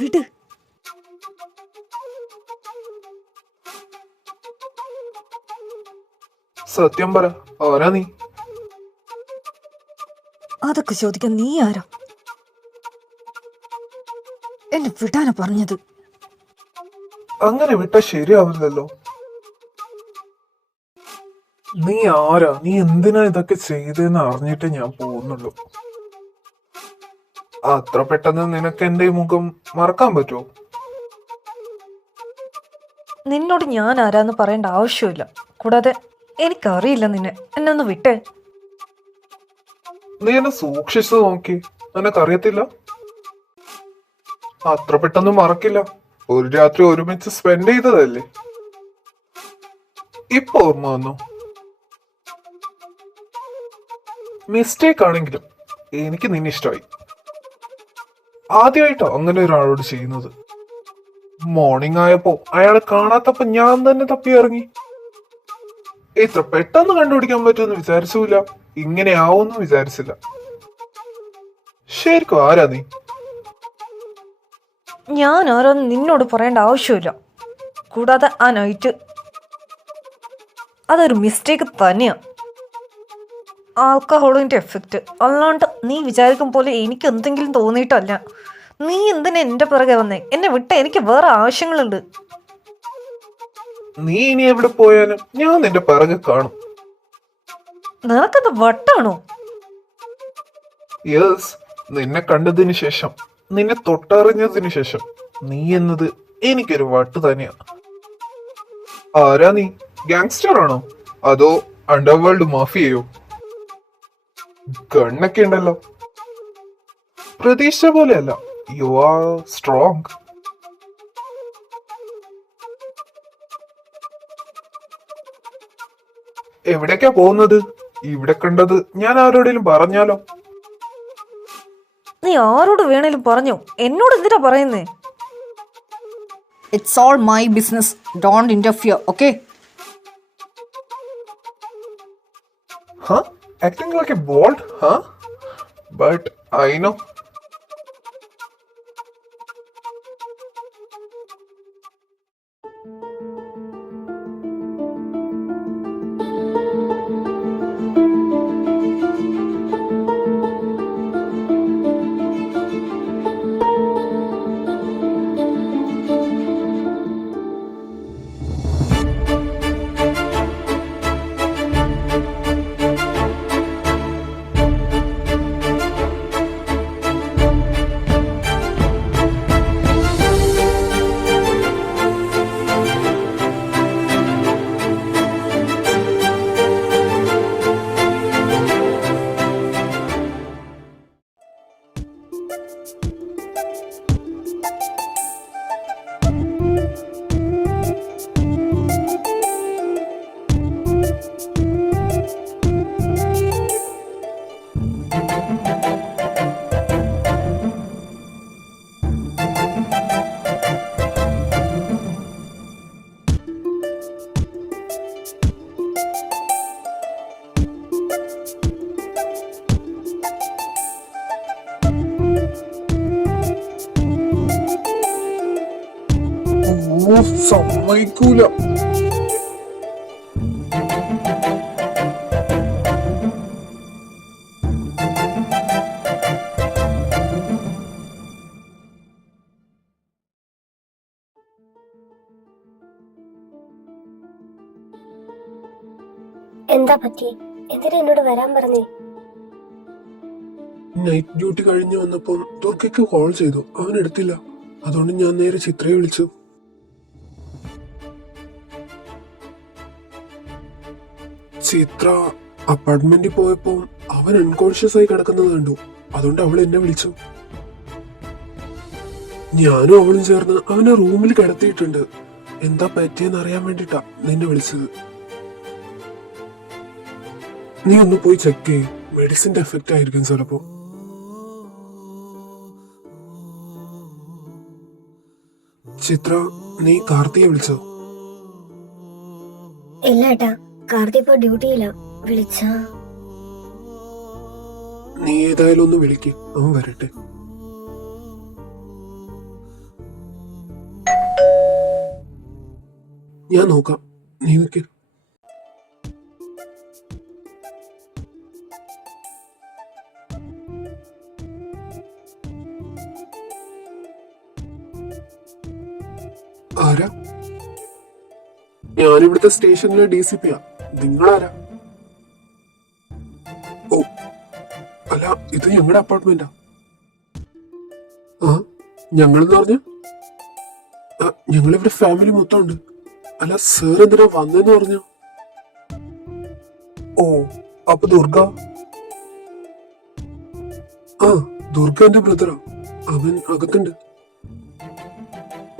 വിട്. സത്യം പറ, ആരാ നീ? അതൊക്കെ ചോദിക്കാൻ നീ ആരാ? എന്നെ വിടാനാ പറഞ്ഞത്. അങ്ങനെ വിട്ടാ ശരിയാവില്ലല്ലോ. നീ ആരാ? നീ എന്തിനാ ഇതൊക്കെ ചെയ്തെന്ന് അറിഞ്ഞിട്ട് ഞാൻ പോകുന്നുള്ളൂ. അത്ര പെട്ടെന്ന് നിനക്ക് എന്റെ ഈ മുഖം മറക്കാൻ പറ്റുമോ? നിന്നോട് ഞാൻ ആരാന്ന് പറയേണ്ട ആവശ്യമില്ല. കൂടാതെ എനിക്കറിയില്ല നിന്നെ. എന്നെ ഒന്ന് വിട്ടേ. നീ എന്നെ സൂക്ഷിച്ചു നോക്കി, നിനക്കറിയത്തില്ല. അത്ര പെട്ടെന്ന് മറക്കില്ല. ഒരു രാത്രി ഒരുമിച്ച് സ്പെൻഡ് ചെയ്തതല്ലേ. ഇപ്പൊ ഓർമ്മ വന്നു. മിസ്റ്റേക്ക് ആണെങ്കിലും എനിക്ക് നിന്നെ ഇഷ്ടമായി. ആദ്യമായിട്ടോ അങ്ങനെ ഒരാളോട് ചെയ്യുന്നത്. മോർണിംഗ് ആയപ്പോ അയാളെ കാണാത്തപ്പോ ഞാൻ തന്നെ തപ്പി ഇറങ്ങി. ഇത്ര പെട്ടെന്ന് കണ്ടുപിടിക്കാൻ പറ്റുമെന്ന് വിചാരിച്ചില്ല. ഇങ്ങനെ ആവുമെന്ന് വിചാരിച്ചില്ല. ശരിക്കും ആരാ നീ? ഞാൻ ആരാന്ന് നിന്നോട് പറയേണ്ട ആവശ്യമില്ല. കൂടാതെ ആ നൈറ്റ് അതൊരു മിസ്റ്റേക്ക് തന്നെയാ. ആൽക്കഹോളിന്റെ എഫക്റ്റ്. അല്ലാണ്ട് നീ വിചാരിക്കും പോലെ എനിക്ക് എന്തെങ്കിലും തോന്നിയിട്ടല്ല. നീ എന്തിനാ എന്റെ പിറകെ വന്നേ? എന്നെ വിട്ട് എനിക്ക് വേറെ ആവശ്യങ്ങളുണ്ട്. നീ ഇനി എവിടെ പോയാലും ഞാൻ നിന്റെ പിറകെ കാണും. നിനക്കത് വട്ടാണോ? യെസ്, നിന്നെ കണ്ടതിന് ശേഷം, നിന്നെ തൊട്ടറിഞ്ഞതിന് ശേഷം നീ എന്നത് എനിക്കൊരു വട്ട് തന്നെയാ. ആരാ നീ? ഗാങ്സ്റ്റർ ആണോ? അതോ അണ്ടർവേൾഡ് മാഫിയയോ? ഗണ്ണൊക്കെ ഉണ്ടല്ലോ. പ്രതീക്ഷിച്ച പോലെയല്ല. You are strong. എവിടേക്കാ പോകുന്നത്? ഇവിടെ കണ്ടത് ഞാൻ ആരോടെങ്കിലും പറഞ്ഞാലോ? നീ ആരോട് വേണേലും പറഞ്ഞോ. എന്നോട് എന്തിനാ പറയുന്നേ? It's all my business. Don't interfere, okay? Huh? Acting like a bold, huh? But I know. സമ്മതിക്കൂല. എന്താ പറ്റി? എന്തിനാ എന്നോട് വരാൻ പറഞ്ഞേ? നൈറ്റ് ഡ്യൂട്ടി കഴിഞ്ഞ് വന്നപ്പം ദുർഗയ്ക്ക് കോൾ ചെയ്തു. അവൻ എടുത്തില്ല. അതുകൊണ്ട് ഞാൻ നേരെ ചിത്രയെ വിളിച്ചു. ചിത്ര അപ്പാർട്ട്മെന്റിൽ പോയപ്പോ അവൻ അൺകോൺഷ്യസ് ആയി കിടക്കുന്നത് കണ്ടു. അതുകൊണ്ട് അവൾ എന്നെ വിളിച്ചു. ഞാനും അവളും ചേർന്ന് അവനെ റൂമിൽ കിടത്തിയിട്ടുണ്ട്. എന്താ പറ്റിയെന്ന് അറിയാൻ വേണ്ടിട്ടാ നിന്നെ വിളിച്ചത്. നീ ഒന്ന് പോയി ചെക്ക് ചെയ്യ്. മെഡിസിന്റെ എഫക്റ്റ് ആയിരിക്കും ചിലപ്പോ. ചിത്ര, നീ കാർത്തിയെ വിളിച്ചോ? ഇല്ല ഏട്ടാ, കാർത്തി ഇപ്പൊ ഡ്യൂട്ടിയില്ല. വിളിച്ചാ നീ ഏതായാലും ഒന്ന് വിളിക്ക്, അവൻ വരട്ടെ. ഞാൻ നോക്കാം, നീ നിൽക്ക്. ആരാ? ഞാനിവിടുത്തെ സ്റ്റേഷനിലെ DCP യാ. നിങ്ങളാരാ? ഓ അല്ല, ഇത് ഞങ്ങളുടെ അപ്പാർട്ട്മെന്റാ. ആ, ഞങ്ങളെന്ന് പറഞ്ഞ ഞങ്ങളിവിടെ ഫാമിലി മൊത്തം ഉണ്ട്. അല്ല, സാർ എന്തിനാ വന്നെന്ന് പറഞ്ഞ? ഓ, അപ്പൊ ദുർഗ? ആ, ദുർഗ എന്റെ ബ്രദറാ. അവൻ അകത്തുണ്ട്.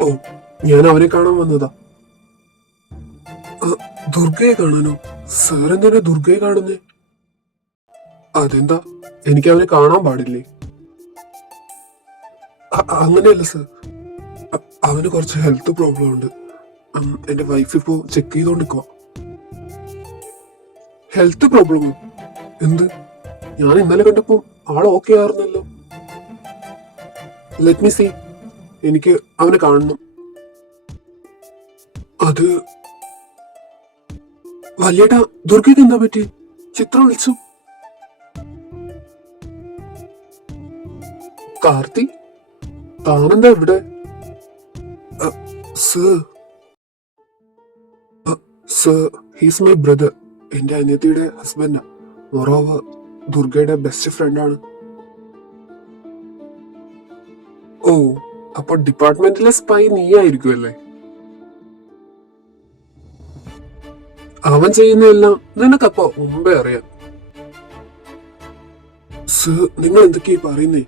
ഓ, ഞാൻ അവനെ കാണാൻ വന്നതാ. ദുർഗയെ കാണാനോ? സാർ എന്തിനാ ദുർഗയെ കാണുന്നേ? അതെന്താ, എനിക്ക് അവനെ കാണാൻ പാടില്ലേ? അങ്ങനെയല്ല സർ, അവന് കുറച്ച് ഹെൽത്ത് പ്രോബ്ലം ഉണ്ട്. എന്റെ വൈഫ് ഇപ്പോ ചെക്ക് ചെയ്തോണ്ടിരിക്കുക. ഹെൽത്ത് പ്രോബ്ലമോ? എന്ത്? ഞാൻ ഇന്നലെ കണ്ടപ്പോ ആൾ ഓക്കെ ആയിരുന്നല്ലോ. ലെറ്റ് മീ സീ, എനിക്ക് അവനെ കാണണം. അത് വലിയേട്ടാ, ദുർഗയ്ക്ക് എന്താ പറ്റി? ചിത്രം വിളിച്ചു. കാർത്തി, താനെന്താ ഇവിടെ? Sir, he's my brother. എന്റെ അനിയത്തിയുടെ ഹസ്ബൻഡാ. മൊറോവർ ദുർഗയുടെ ബെസ്റ്റ് ഫ്രണ്ടാണ്. ഓ, അപ്പൊ ഡിപ്പാർട്ട്മെന്റിലെ സ്പൈ നീ ആയിരിക്കും അല്ലേ? അവൻ ചെയ്യുന്നതെല്ലാം നിനക്കപ്പോ മുമ്പേ അറിയാം. സർ, നിങ്ങൾ എന്തൊക്കെയാ പറയുന്നേ?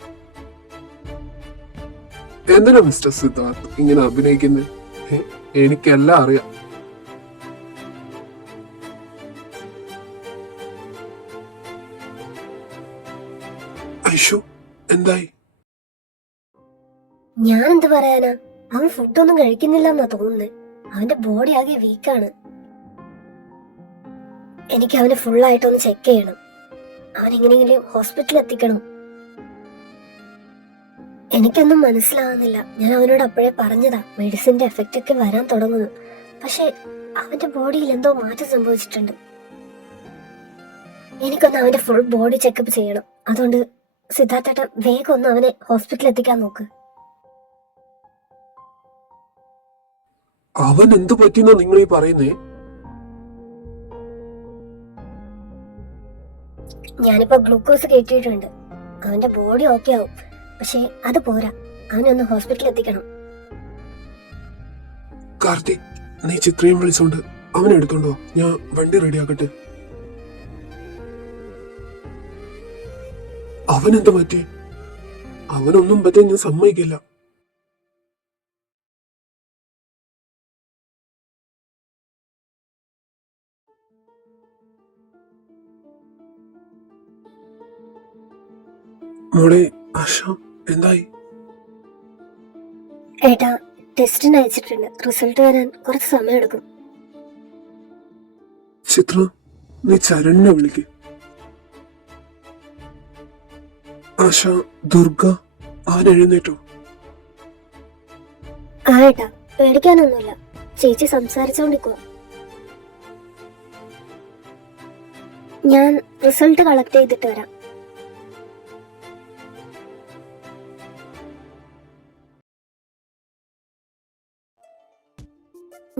എന്തിനാ മിസ്റ്റർ സിദ്ധാർത്ഥ് ഇങ്ങനെ അഭിനയിക്കുന്നേ? എനിക്കെല്ലാം അറിയാം. ഐഷു, എന്തായി? ഞാൻ എന്ത് പറയാനാ, അവൻ ഫുഡൊന്നും കഴിക്കുന്നില്ല എന്നാ തോന്നുന്നത്. അവന്റെ ബോഡി ആകെ വീക്കാണ്. എനിക്ക് അവനെ ഫുള്ളായിട്ടൊന്ന് ചെക്ക് ചെയ്യണം. അവൻ എങ്ങനെയെങ്കിലും ഹോസ്പിറ്റലിൽ എത്തിക്കണം. എനിക്കൊന്നും മനസ്സിലാവുന്നില്ല. ഞാൻ അവനോട് അപ്പോഴേ പറഞ്ഞതാ മെഡിസിന്റെ എഫക്റ്റ് ഒക്കെ വരാൻ തുടങ്ങുന്നു. പക്ഷെ അവന്റെ ബോഡിയിൽ എന്തോ മാറ്റം സംഭവിച്ചിട്ടുണ്ട്. എനിക്കൊന്ന് അവന്റെ ഫുൾ ബോഡി ചെക്കപ്പ് ചെയ്യണം. അതുകൊണ്ട് സിദ്ധാർത്ഥ വേഗം ഒന്ന് അവനെ ഹോസ്പിറ്റലിൽ എത്തിക്കാൻ നോക്ക്. അവൻ എന്ത് പറ്റിയെന്നാ നിങ്ങൾ ഈ പറയുന്നേ? ഞാനിപ്പോ ഗ്ലൂക്കോസ് കയറ്റിയിട്ടുണ്ട്. അവന്റെ ബോഡി ഓക്കെ ആവും. പക്ഷെ അത് പോരാ, അവനൊന്ന് ഹോസ്പിറ്റലിൽ എത്തിക്കണം. കാർത്തിക്, നീ ചിത്രയും വിളിച്ചോണ്ട് അവനെ എടുത്തോണ്ടോ, ഞാൻ വണ്ടി റെഡിയാക്കട്ടെ. അവനെന്ത് പറ്റി? അവനൊന്നും പറ്റാൻ ഞാൻ സമ്മതിക്കില്ല. മോളെ ആശ, എന്തായി? ഏട്ടാ, ടെസ്റ്റിന് അയച്ചിട്ടുണ്ട്. റിസൾട്ട് വരാൻ കുറച്ച് സമയം എടുക്കും. ചിത്ര, നീ ചരണിനെ വിളിക്ക്. ആശ, ദുർഗ, അവൻ എഴുന്നേറ്റോ? ആ ഏട്ടാ, പേടിക്കാനൊന്നുമില്ല. ചേച്ചി സംസാരിച്ചോണ്ടിരിക്കുക. ഞാൻ റിസൾട്ട് കളക്ട് ചെയ്തിട്ട് വരാം.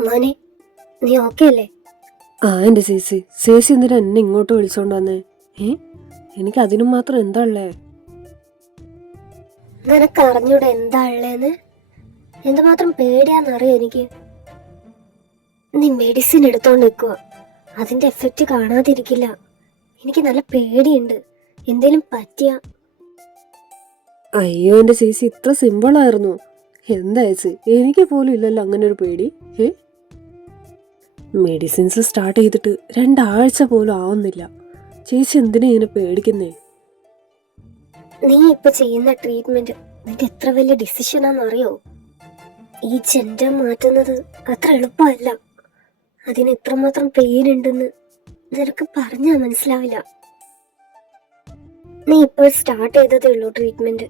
മോനെ, നീ ഓക്കെ അല്ലേ? ആ എന്റെ ചേച്ചി എന്തിനാ എന്നെ ഇങ്ങോട്ട് വിളിച്ചോണ്ട് വന്നേ? എനിക്ക് അതിനും മാത്രം എന്താ ഉള്ളേ? നിനക്ക് അറിഞ്ഞൂടെ എന്താ ഉള്ളേന്ന്? എന്തുമാത്രം പേടിയാന്നറിയോ എനിക്ക്. നീ മെഡിസിൻ എടുത്തോണ്ട് നിൽക്കുക. അതിന്റെ എഫക്റ്റ് കാണാതിരിക്കില്ല. എനിക്ക് നല്ല പേടിയുണ്ട്. എന്തേലും പറ്റിയ. അയ്യോ എന്റെ ചേച്ചി, ഇത്ര സിമ്പിൾ ആയിരുന്നു. എന്താ ചേച്ചി, എനിക്ക് പോലും ഇല്ലല്ലോ അങ്ങനെ ഒരു പേടി. മെഡിസിൻസ് സ്റ്റാർട്ട് ചെയ്തിട്ട് 2 ആഴ്ച പോലും ആവുന്നില്ല. ചേച്ചി എന്തിനാ ഇങ്ങനെ പേടിക്കുന്നേ? നീ ഇപ്പൊ ചെയ്യുന്ന ട്രീറ്റ്മെന്റ് നിനക്ക് എത്ര വലിയ ഡിസിഷനാന്നറിയോ? ഈ ജെൻഡർ മാറ്റുന്നത് അത്ര എളുപ്പമല്ല. അതിന് എത്രമാത്രം പെയിൻ ഉണ്ടെന്ന് നിനക്ക് പറഞ്ഞാ മനസ്സിലാവില്ല. നീ ഇപ്പോൾ സ്റ്റാർട്ട് ചെയ്തതേ ഉള്ളൂ ട്രീറ്റ്മെന്റ്.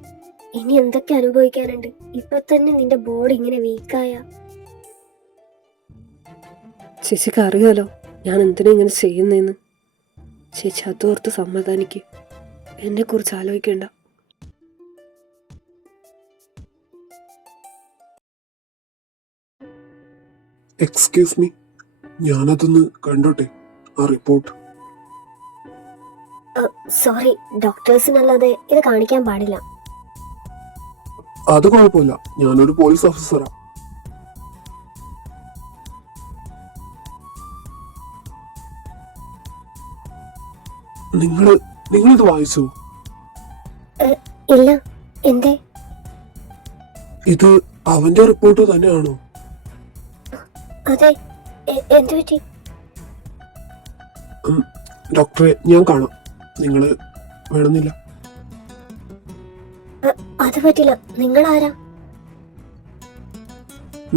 ഇനി എന്തൊക്കെ അനുഭവിക്കാനുണ്ട്. ഇപ്പൊ തന്നെ നിന്റെ ബോഡി ഇങ്ങനെ വീക്കായ. ചേച്ചിക്ക് അറിയാലോ ഞാൻ എന്തിനാ ഇങ്ങനെ ചെയ്യുന്നതെന്ന്. ചേച്ചി അതോർത്ത് സമാധാനിക്ക്. എന്നെക്കുറിച്ച് ആലോചിക്കേണ്ട. എക്സ്ക്യൂസ് മീ, ഞാനതൊന്ന് കണ്ടോട്ടെ, ആ റിപ്പോർട്ട്. സോറി, ഡോക്ടേഴ്സിനല്ലാതെ ഇത് കാണിക്കാൻ പാടില്ല. അത് കുഴപ്പമില്ല, ഞാനൊരു പോലീസ് ഓഫീസറാ. നിങ്ങളിത് വായിച്ചോ? ഇല്ല, എന്തേ? ഇത് അവന്റെ റിപ്പോർട്ട് തന്നെയാണോ? അതെ, എന്തു പറ്റി? ഡോക്ടറെ, ഞാൻ കാണാം. നിങ്ങള് വേണമെന്നില്ല. അത് പറ്റില്ല. നിങ്ങൾ ആരാ?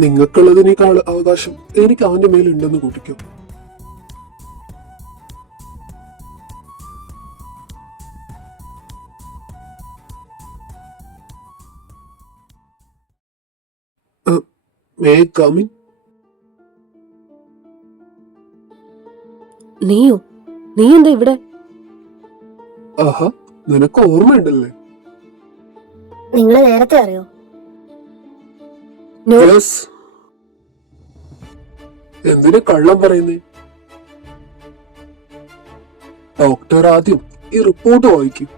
നിങ്ങൾക്കുള്ളതിനേക്കാൾ അവകാശം എനിക്ക് അവന്റെ മേലുണ്ടെന്ന് കൂട്ടിക്കോ. May I come in? നീയോ? നീ എന്താ ഇവിടെ? ആഹാ, നിനക്ക് ഓർമ്മയുണ്ടല്ലേ? നിങ്ങളെ നേരത്തെ അറിയോ? No. Yes. എന്തിനാ കള്ളം പറയുന്നേ? ഡോക്ടർ ആദ്യം ഈ റിപ്പോർട്ട് വായിക്കും.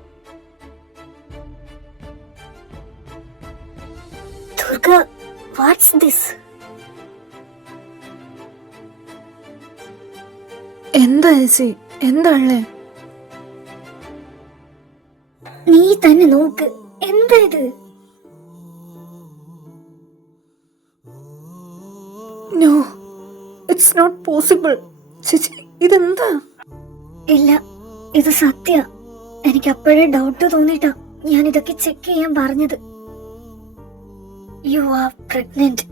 Durga, what's this? എന്താ ചേച്ചി, എന്താ ഉള്ളേ? നീ തന്നെ നോക്ക്. എന്താ ഇത്? No, it's not possible. ചേച്ചി, ഇതെന്താ? ഇല്ല, ഇത് സത്യ. എനിക്ക് അപ്പോഴേ ഡൗട്ട് തോന്നിട്ടാ ഞാൻ ഇതൊക്കെ ചെക്ക് ചെയ്യാൻ പറഞ്ഞത്. You are pregnant.